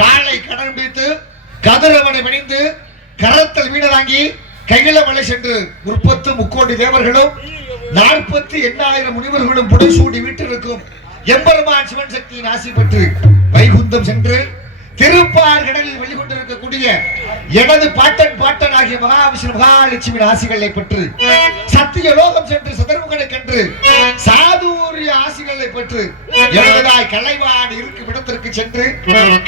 காலை கடன் பிடித்து கதிரவனை விணிந்து கரத்தல் வீடு வாங்கி கையில மலை சென்று 30 தேவர்களும் 48,000 முனிவர்களும் புடைசூடி வீட்டிற்கும் எம்பெருமான் சிவன் சக்தியின் ஆசி பெற்று வைகுந்தம் சென்று திருப்பார் கடலில் வெளிக்கொண்டிருக்கக்கூடிய எனது பாட்டன் ஆகிய மகாவிஷ்ணு மகாலட்சுமியின் ஆசிகளை பெற்று சத்திய லோகம் சென்று சதர்முகனை கன்று சாதுரிய ஆசிகளை பெற்று எனதாய் கலைவான் இருக்கும் இடத்திற்கு சென்று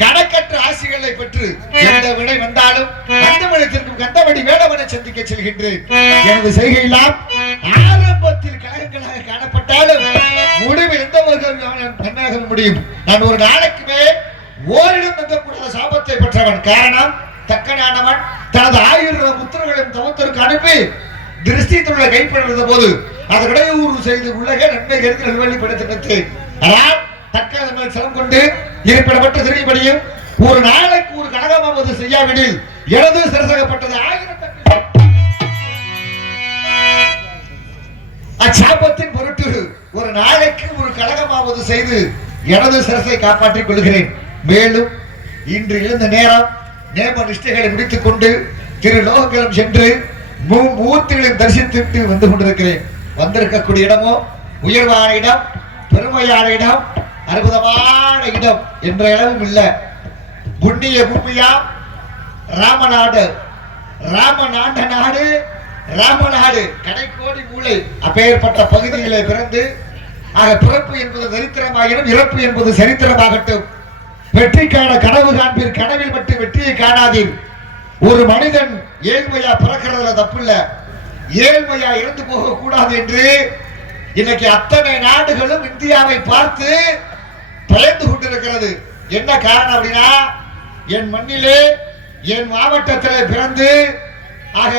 கணக்கற்ற ஆசிகளை பெற்று எந்த வினை வந்தாலும் கந்தமணித்திற்கும் கந்தமணி வேடவனை சந்திக்க செல்கின்றேன். எனது செய்கையெல்லாம் ஆரம்பத்தில் கழகங்களாக காணப்பட்டாலும் முடிவு எந்த நன்மையாக முடியும். நான் ஒரு நாளைக்குமே ஓரிடம் தங்கக்கூடாத சாபத்தை பெற்றவன். காரணம் தக்கனானவன் தனது 1000 புத்திரர்களின் தவத்திற்கு அனுப்பி திருஷ்டித்துள்ள கைப்பற்றிருந்த போது அதை இடையூறு செய்து உள்ளக நன்மை கருதி நல்வழிப்படுத்தினேன். ஆனால் தக்க சிரம் கொண்டு இருப்பிடப்பட்ட திரும்படியும் ஒரு நாளைக்கு ஒரு கனகமாவது செய்யாவிடில் எனது சிறசகப்பட்டது 1000 அச்சாபத்தின் பொருட்டு ஒரு நாளைக்கு ஒரு கழகமாவது செய்து எனது சிரசை காப்பாற்றிக் கொள்கிறேன். மேலும் இன்று எழுந்த நேரம் நேம நிஷ்டைகளை முடித்துக் கொண்டு திருலோகங்களும் சென்று மூர்த்திகளையும் தரிசித்து வந்து கொண்டிருக்கிறேன். வந்திருக்கக்கூடிய இடமோ உயர்வான இடம், பெருமையான இடம், அற்புதமான இடம் என்ற அளவும் இல்ல. புண்ணிய பூமியா ராமநாடு, ராமநாண்ட நாடு, ராமநாடு கடைக்கோடி மூளை அப்பேற்பட்ட பகுதிகளை பிறந்து ஆக பிறப்பு என்பது சரித்திரமாகினும் இறப்பு என்பது சரித்திரமாகட்டும். வெற்றிக்கான கனவு காண்பீர், கனவில் மட்டும் வெற்றியை காணாதீர். ஒரு மனிதன் ஏழ்மையா பிறக்கிறதுல தப்பு இல்ல, ஏழ்மையா இறந்து போக கூடாது என்று இன்னைக்கு அத்தனை நாடுகளும் இந்தியாவை பார்த்து பயந்து கொண்டிருக்கிறது. என்ன காரணம் அப்படின்னா, என் மண்ணிலே என் மாவட்டத்தில் பிறந்து ஆக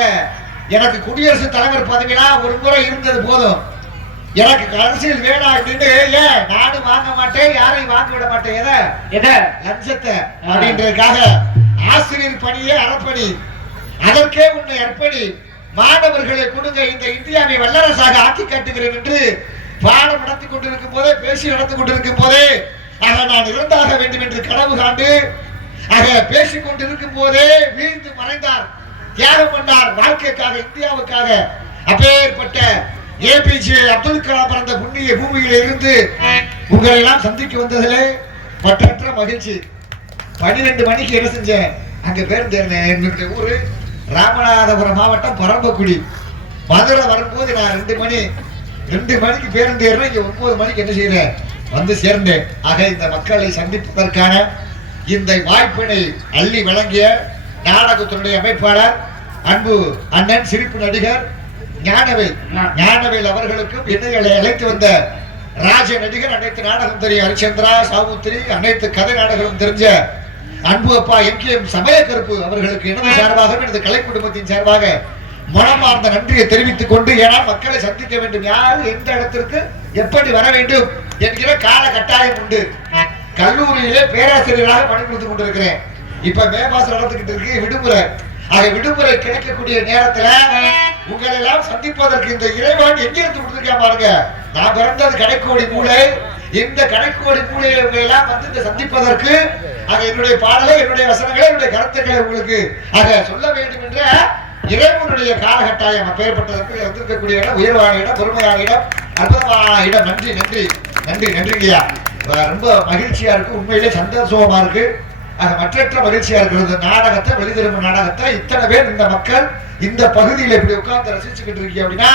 எனக்கு குடியரசுத் தலைவர் பதவினா ஒரு முறை இருந்தது போதும், எனக்கு அரசியல் வேணாம் அப்படின்னு நானும் வாங்க மாட்டேன், யாரையும் வாங்க விட மாட்டேன். எதை லஞ்சத்தை அப்படின்றதுக்காக ஆசிரியர் பணியே அறப்பணி, அதற்கே உன்னை அர்ப்பணி, மாணவர்களை கொடுங்க, இந்த இந்தியாவை வல்லரசாக ஆக்கி காட்டுகிறேன் என்று பாடம் நடத்தி கொண்டிருக்கும் போதே, பேசி நடத்தி கொண்டிருக்கும் போதே ஆக நான் இருந்தாக வேண்டும் என்று கனவு காண்டு ஆக பேசிக் கொண்டிருக்கும் போதே வீழ்ந்து மறைந்தார், தியாகம் பண்ணார் வாழ்க்கைக்காக, இந்தியாவுக்காக. அப்பேற்பட்ட ஏபிஜே அப்துல் கலாம் பிறந்த புண்ணிய பூமியில இருந்து உங்களை எல்லாம் சந்திக்க வந்ததிலே மற்றற்ற மகிழ்ச்சி. 12 மணிக்கு என்ன செஞ்சேன், அங்க பேருந்து என்னுடைய ஊரு ராமநாதபுரம் மாவட்டம் பரம்பக்குடி. மதுரை வரும்போது நான் 2 மணிக்கு பேருந்து ஏறினேன். இங்க 9 மணிக்கு என்ன செய்யறேன், வந்து சேர்ந்தேன். ஆக இந்த மக்களை சந்திப்பதற்கான இந்த வாய்ப்பினை அள்ளி வழங்கிய நாடகத்தினுடைய அமைப்பாளர் அன்பு அண்ணன் சிரிப்பு நடிகர் ஞானவேல் அவர்களுக்கும் என்னை அழைத்து வந்த ராஜ நடிகர், அனைத்து நாடகம் தெரியும் ஹரிச்சந்திரா, சாவுத்திரி, அனைத்து கதை நாடகம் தெரிஞ்ச அன்பு அப்பா MKM சமயக்கருப்பு அவர்களுக்கு எனது சார்பாக, எனது கலை குடும்பத்தின் சார்பாக மனமார்ந்த நன்றியை தெரிவித்துக் கொண்டு, ஏன்னா மக்களை சந்திக்க வேண்டும், யாரு எந்த இடத்திற்கு எப்படி வர வேண்டும் என்கிற கால கட்டாயம் உண்டு. கல்லூரியிலே பேராசிரியராக பணிபுரிந்து கொண்டிருக்கிறேன். இப்ப மே மாசம் நடந்துகிட்டு இருக்கு விடுமுறை. ஆக விடுமுறை கிடைக்கக்கூடிய நேரத்துல உங்களை எல்லாம் சந்திப்பதற்கு இந்த இறைவன் எங்கிருந்து கொடுத்திருக்கேன் பாருங்க. நான் பிறந்தது கடைக்கோடி மூளை, இந்த கடைக்கோடி மூலையில உங்களை எல்லாம் வந்து இந்த சந்திப்பதற்கு ஆக என்னுடைய பாடலை, என்னுடைய வசனங்களை, என்னுடைய கருத்துக்களை உங்களுக்கு ஆக சொல்ல வேண்டும் என்ற இறைவனுடைய காலகட்டாயம். அப்பேற்பட்டதற்கு வந்திருக்கக்கூடிய இடம் உயர்வான இடம், பெருமையான இடம், அற்புதமான இடம். நன்றி நன்றி நன்றி நன்றிங்கய்யா. ரொம்ப மகிழ்ச்சியா இருக்கு, உண்மையிலே சந்தோஷமா இருக்கு. மற்றற்ற மகிழ்ச்சியா இருக்கிறது. நாடகத்தை, வெளிதிரும்ப நாடகத்தை இத்தனை பேர் இந்த மக்கள் இந்த பகுதியில் இப்படி உட்கார்ந்து ரசிச்சுக்கிட்டு இருக்கீங்க அப்படின்னா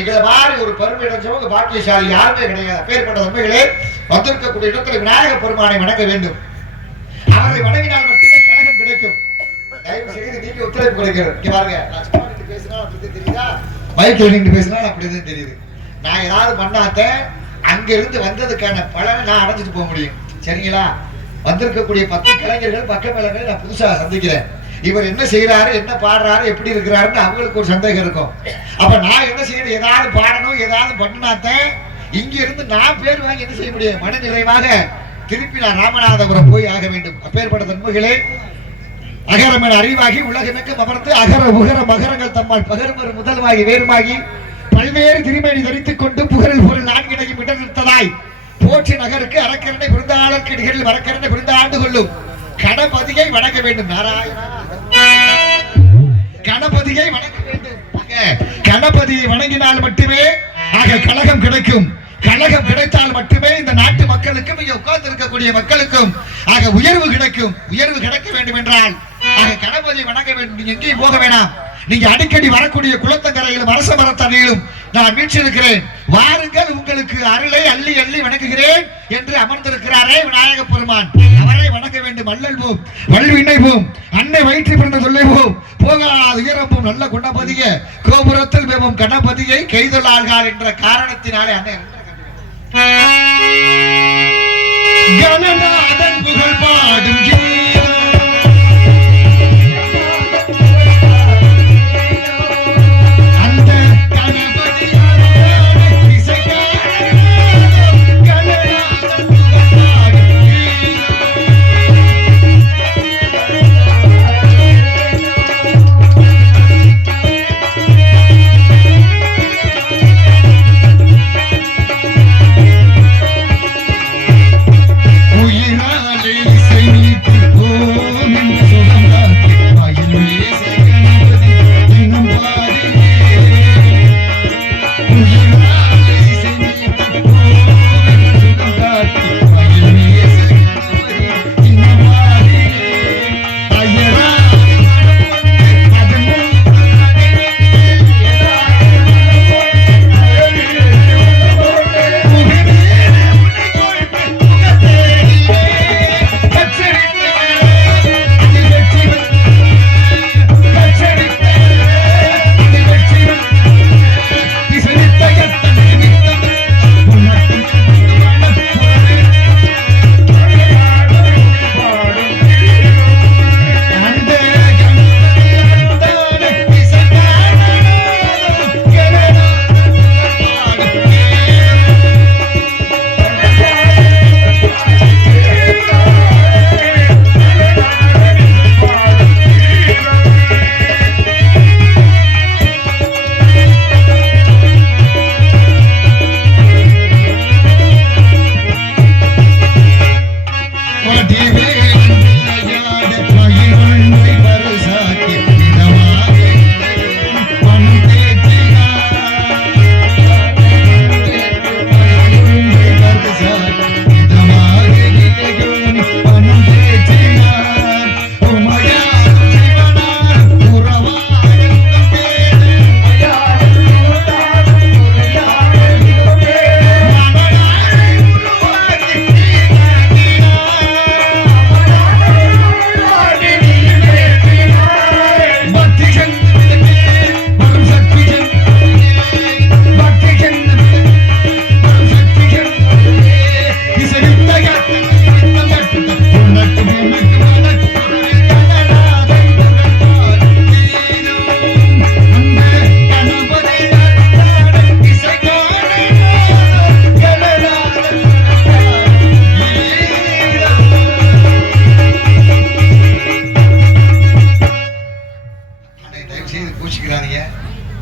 எங்களை மாதிரி ஒரு பெருமை அடைஞ்சவங்க பாக்கியசாலி யாருமே கிடையாது. பேர்பட்ட உண்மைகளே வந்திருக்கக்கூடிய இடத்துல விநாயக பெருமானை வணங்க வேண்டும். அவரை வணங்கினால் மட்டுமே கழகம் கிடைக்கும். தயவு செய்து நீங்க ஒத்துழைப்பு கிடைக்கிறது. இங்க பாருங்க, நான் சும்மா நின்று பேசினா அப்படி தெரியுதா, மைக்கில் நின்று பேசினா அப்படிதான் தெரியுது. நான் ஏதாவது பண்ணாத்த அங்க இருந்து வந்ததுக்கான பலனை நான் அடைஞ்சிட்டு போக முடியும். சரிங்களா? வந்திருக்கக்கூடிய 10 கலைஞர்கள் பக்கமேளங்களை நான் புதுசா சந்திக்கிறேன். இவர் என்ன செய்யறாரு, என்ன பாடுறாரு, எப்படி இருக்கிறாருன்னு அவங்களுக்கு ஒரு சந்தேகம் இருக்கும். அப்ப நான் என்ன செய்யணும், ஏதாவது பாடணும், ஏதாவது பண்ணினாத்தான் இங்க இருந்து நான் பேர் வாங்கி என்ன செய்ய முடியும், மன நிறைவாக திருப்பி நான் ராமநாதபுரம் போய் ஆக வேண்டும். அப்பேற்பட்ட தன்மைகளே அகரமென அறிவாகி உலகமெங்கும் அமர்ந்து அகர உகர மகரங்கள் தம்மால் பகர்மறு முதல்வாகி வேறுமாகி பல்வேறு திருமணி தரித்துக் கொண்டு புகழில் பொருள் 4 இடையும் இடநிறுத்ததாய் போற்றி நகருக்கு அரக்கரனை பிறந்தாளர் கிடிகளில் வரக்கரனை பிறந்த ஆண்டு கொள்ளும் கணபதியை வணங்க வேண்டும். நாராயணா, கணபதியை வணங்க வேண்டும். கணபதியை வணங்கினால் மட்டுமே ஆக கழகம் கிடைக்கும். கழகம் கிடைத்தால் மட்டுமே இந்த நாட்டு மக்களுக்கும் இங்க உட்கார்ந்து இருக்கக்கூடிய மக்களுக்கும் ஆக உயர்வு கிடைக்கும். உயர்வு கிடைக்க வேண்டும் என்றால் ஆக கணபதியை வணங்க வேண்டும். நீங்க எங்கேயும் போக வேணாம். நீங்க அடிக்கடி வரக்கூடிய குளத்தங்கரையிலும் அரச மரத்தனையிலும் நான் வீற்றிருக்கிறேன். வாருங்கள், உங்களுக்கு அருளை அள்ளி அள்ளி வணங்குகிறேன் என்று அமர்ந்திருக்கிறாரே விநாயக பெருமான். அவரை வணங்க வேண்டும். அல்லல்வோம் வல்வினைவோம் அன்னை வயிற்று பிறந்த சொல்லைவோம் போகாத உயரமும் நல்ல குணபதிய கோபுரத்தில் வேவும் கணபதியை கைதொள்ளார்கள் என்ற காரணத்தினாலே அன்னை கணநாதன் புகழ் பாடும்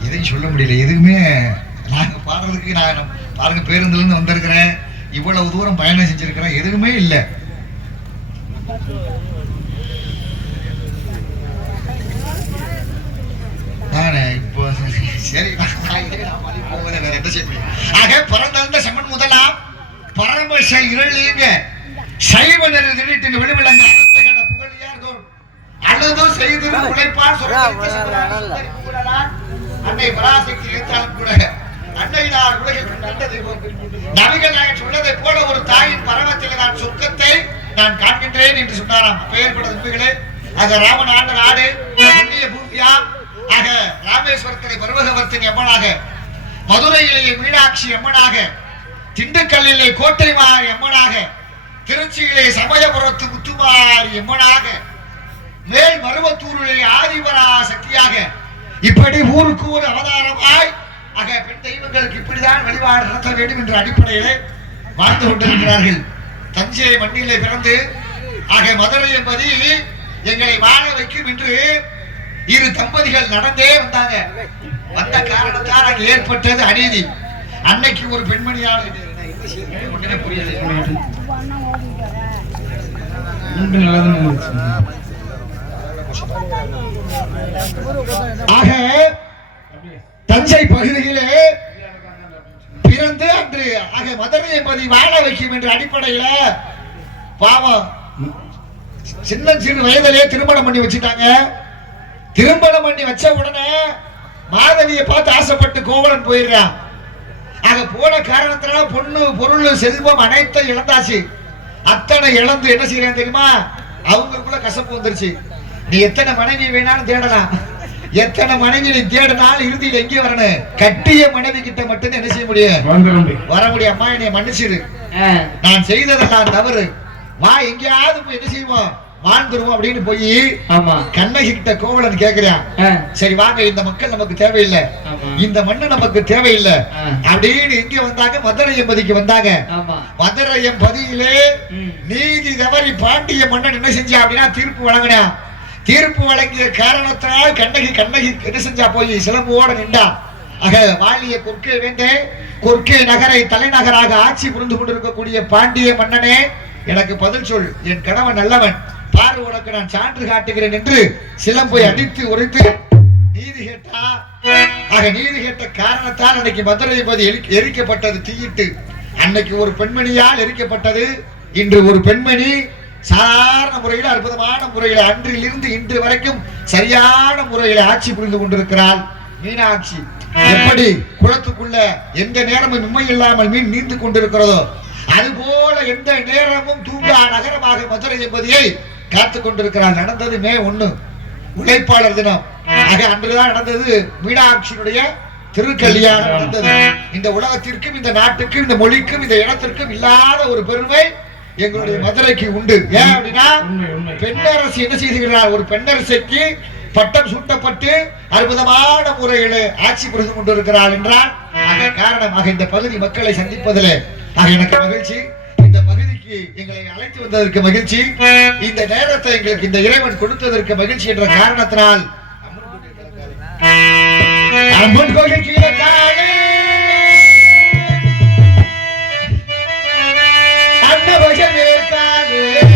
எதையும் சொல்ல முடியல. எதுவுமே நாங்க பாடுறதுக்கு நான் பாருங்க பேருந்துல இருந்து வந்திருக்கிறேன், இவ்வளவு தூரம் பயணம் செஞ்சிருக்கிறேன், எதுவுமே இல்லை. இப்போ சரி வேற என்ன செய்ய முடியும். ஆக பிறந்த செம்மன் முதலாம் பரம இருளீங்க சைவ நெறி திடீட்டு வெளிவிளங்க புகழியார்கள் அழுது செய்து உழைப்பார் அன்னை பராசக்தி இருந்தாலும் கூட அன்னையினார் உலகில் நபிகள் நாயகன் சொன்னதை போல ஒரு தாயின் பரமத்தில் நான் சொர்க்கத்தை நான் காண்கின்றேன் என்று சொன்னாராம். பெயர்பட நம்பிகளே, ஆக ராமன் ஆண்ட நாடு புண்ணிய பூமியா, ஆக ராமேஸ்வரத்திலே பருவகவர்த்தின் அம்மனாக, மதுரையிலே மீனாட்சி அம்மனாக, திண்டுக்கல்லிலே கோட்டைமாரி அம்மனாக, திருச்சியிலே சமயபுரத்து முத்துமாரி அம்மனாக, மேல் மருவத்தூரிலே ஆதிபரா சக்தியாக, இப்படி ஊருக்கு ஒரு அவதாரமாய் ஆக பெண் தெய்வங்களுக்கு இப்படிதான் வழிபாடு நடத்த வேண்டும் என்ற அடிப்படையிலே வாழ்ந்து கொண்டிருக்கிறார்கள். தஞ்சை மண்ணிலே பிறந்து ஆக மதுரை என்பது எங்களை வாழ வைக்கும் என்று இரு தம்பதிகள் நடந்தே வந்தாங்க. வந்த காரணத்தால் அங்கு ஏற்பட்டது அநீதி. அன்னைக்கு ஒரு பெண்மணியால் ஒன்றுமே புரியல. ஆக தஞ்சை பகுதியிலே பிறந்து அன்று ஆக மதுரை என்பதை வாழ வைக்கும் என்ற அடிப்படையில பாவம் சின்ன சிறு வயதிலே திருமணம் பண்ணி வச்சுட்டாங்க. திருமணம் பண்ணி வச்ச உடனே மாதவியை பார்த்து ஆசைப்பட்டு கோவலன் போயிடுறான். ஆக போன காரணத்தினால பொண்ணு பொருள் செல்வம் அனைத்தும் இழந்தாச்சு. அத்தனை இழந்து என்ன செய்யறேன் தெரியுமா, அவங்களுக்குள்ள கசப்பு வந்துருச்சு. நீ எத்தனை மனைவி வேணாலும் தேடலாம், எத்தனை மனைவி நீ தேடினாலும் இறுதியில் எங்கே வரணும், கட்டிய மனைவி கிட்ட மட்டும் என்ன செய்ய முடியும், வர முடியும். அம்மா என்னை மன்னிச்சிரு, நான் செய்ததெல்லாம் தவறு, வா எங்கேயாவது போய் என்ன செய்வோம் வாழ்ந்துருவோம் அப்படின்னு போய் கண்ணகி கிட்ட கோவலன் கேக்குறான். சரி வாங்க, இந்த மக்கள் நமக்கு தேவையில்லை, இந்த மண்ணு நமக்கு தேவையில்லை அப்படின்னு இங்க வந்தாங்க. மதுரை எம்பதிக்கு வந்தாங்க. மதுரை எம்பதியிலே நீதி தவறி பாண்டிய மன்னன் என்ன செஞ்சா அப்படின்னா தீர்ப்பு வழங்கினா. தீர்ப்பு வழங்கிய காரணத்தினால் கண்ணகி என்ன செஞ்சா போய் சிலம்போட நின்றா. ஆக வாலிய கொற்கை வேண்டே, கொற்கை நகரை தலைநகராக ஆட்சி புரிந்து கொண்டிருக்கக்கூடிய பாண்டிய மன்னனே, எனக்கு பதில் சொல், என் கணவன் நல்லவன், பாரு உனக்கு நான் சான்று காட்டுகிறேன் என்று சிலம்பை அடித்து உரைத்து நீதி கேட்டா. ஆக நீதி கேட்ட காரணத்தால் அன்னைக்கு மதுரை என்பது எரிக்கப்பட்டது தீயிட்டு. அன்னைக்கு ஒரு பெண்மணியால் எரிக்கப்பட்டது. இன்று ஒரு பெண்மணி சாதாரண முறையில் அற்புதமான முறையில் அன்றிலிருந்து இன்று வரைக்கும் சரியான முறையில் ஆட்சி புரிந்து கொண்டிருக்கிறாள் மீனாட்சி. எப்படி குளத்துக்குள்ள எந்த நேரமும் உண்மை இல்லாமல் மீன் நீந்து கொண்டிருக்கிறதோ அதுபோல எந்த நேரமும் தூங்கா நகரமாக மதுரை என்பதையை காத்துக் கொண்டிருக்கிறார். நடந்தது மே 1 உழைப்பாளர் தினம். ஆக அன்றுதான் நடந்தது மீனாட்சியினுடைய திருக்கல்யாணம் நடந்தது. இந்த உலகத்திற்கும் இந்த நாட்டுக்கும் இந்த மொழிக்கும் இந்த இனத்திற்கும் இல்லாத ஒரு பெருமை எங்களுடைய மதுரைக்கு உண்டு. ஏன் அப்படின்னா பெண்ணரசு என்ன செய்கிறார், ஒரு பெண்ணரசைக்கு பட்டம் சூட்டப்பட்டு அற்புதமான முறையில் ஆட்சி புரிந்து கொண்டிருக்கிறார் என்றால் ஆக காரணமாக இந்த பகுதி மக்களை சந்திப்பதில் எனக்கு மகிழ்ச்சி. இந்த பகுதிக்கு எங்களை அழைத்து வந்ததற்கு மகிழ்ச்சி. இந்த நேரத்தை எங்களுக்கு இந்த இறைவன் கொடுத்ததற்கு மகிழ்ச்சி என்ற காரணத்தினால் அம்மன் கோயிலுக்கு அன்னபஜன் இருக்காங்க.